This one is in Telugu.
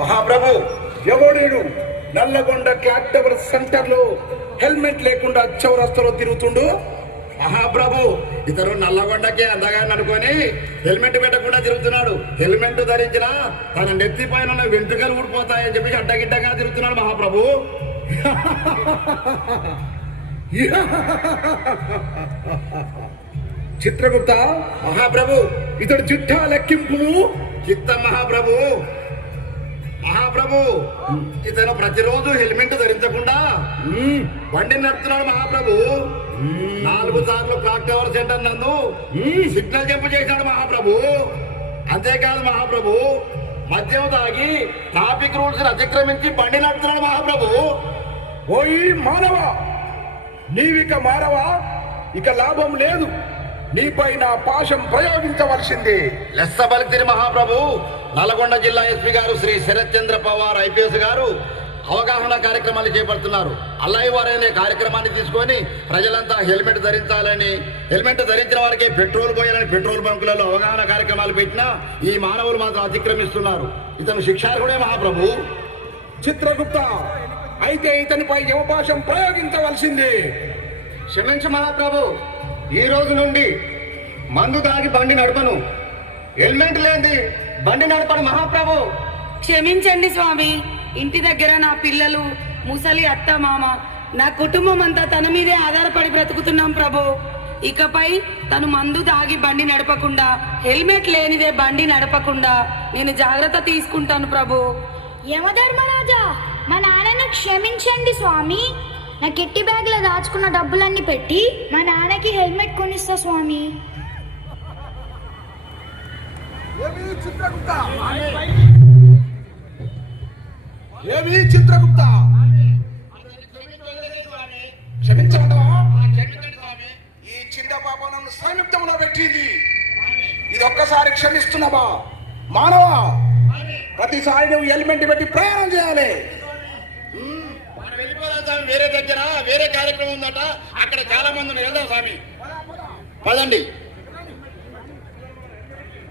మహాప్రభు ఎవడేడు నల్లగొండ క్లాక్ టవర్ సెంటర్ లో హెల్మెట్ లేకుండా చౌరస్తాలో తిరుగుతుండు. మహాప్రభు ఇతను నల్లగొండకే అందగాని అనుకొని హెల్మెట్ పెట్టకుండా తిరుగుతున్నాడు. హెల్మెట్ ధరించిన తన నెత్తి పైన వెంట్రుకలు ఊడిపోతాయని చెప్పి అడ్డగిడ్డగా తిరుగుతున్నాడు మహాప్రభు. చిత్రగుప్త మహాప్రభు ఇతడు చిట్టా లెక్కింపును చిత్త మహాప్రభు. మహాప్రభు ఇతను ప్రతిరోజు హెల్మెట్ ధరించకుండా బండి నడుపుతున్నాడు మహాప్రభు. 4 సార్లు క్లాక్ టవర్ సెంటర్ నందు సిగ్నల్ జంప్ చేశాడు మహాప్రభు. అంతేకాదు మహాప్రభు మద్యం తాగి ట్రాఫిక్ రూల్స్ అతిక్రమించి బండి నడుపుతున్నాడు మహాప్రభు. ఓయి మానవ, నీవిక మారవా, ఇక లాభం లేదు. నీపై నా పాశం ప్రయోగించవలసిందే. లెస్స బలితిరి మహాప్రభు. నల్గొండ జిల్లా ఎస్పీ గారు శ్రీ శరత్ చంద్ర పవార్ ఐపీఎస్ గారు అవగాహన కార్యక్రమాలు చేపడుతున్నారు. అల్లాయి వారనే కార్యక్రమాన్ని తీసుకొని ప్రజలంతా హెల్మెట్ ధరించాలని, హెల్మెట్ ధరించిన వారికి పెట్రోల్ పోయాలని పెట్రోల్ బంకులలో అవగాహన కార్యక్రమాలు పెట్టినా ఈ మానవులు మాత్రం అతిక్రమిస్తున్నారు. ఇతను శిక్షార్హుడే మహాప్రభు. చిత్రగుప్త, అయితే ఇతనిపై యమపాశం ప్రయోగించవలసిందే. క్షమించు మహాప్రభు, ఈ రోజు నుండి మందు తాగి బండి నడపను, హెల్మెట్ లేని బండి నడపను మహాప్రభు. క్షమించండి స్వామి. ఇంటి దగ్గర నా పిల్లలు, ముసలి అత్త మామ, నా కుటుంబం అంతా తన మీదే ఆధారపడి బ్రతుకుతున్నాం ప్రభు. ఇకపై తను మందు తాగి బండి నడపకుండా, హెల్మెట్ లేనిదే బండి నడపకుండా నేను జాగ్రత్త తీసుకుంటాను ప్రభు. యమధర్మరాజా, మా నాన్నని క్షమించండి స్వామి. నా కిట్టి బ్యాగ్ లో దాచుకున్న డబ్బులన్నీ పెట్టి మా నాన్నకి హెల్మెట్ కొనిస్తా స్వామి. ఏమి చిత్రగుప్త, క్షమించమంటావా? ఈ చిన్న పాప నన్ను సాన్నిధ్యంలో పెట్టింది, ఇది ఒక్కసారి క్షమిస్తున్నావా? మానవా, ప్రతిసారి నువ్వు హెల్మెట్ పెట్టి ప్రయాణం చేయాలి. వేరే దగ్గర వేరే కార్యక్రమం ఉందట, అక్కడ చాలా మంది ఉన్నారు. వెళ్దాం స్వామి, పదండి.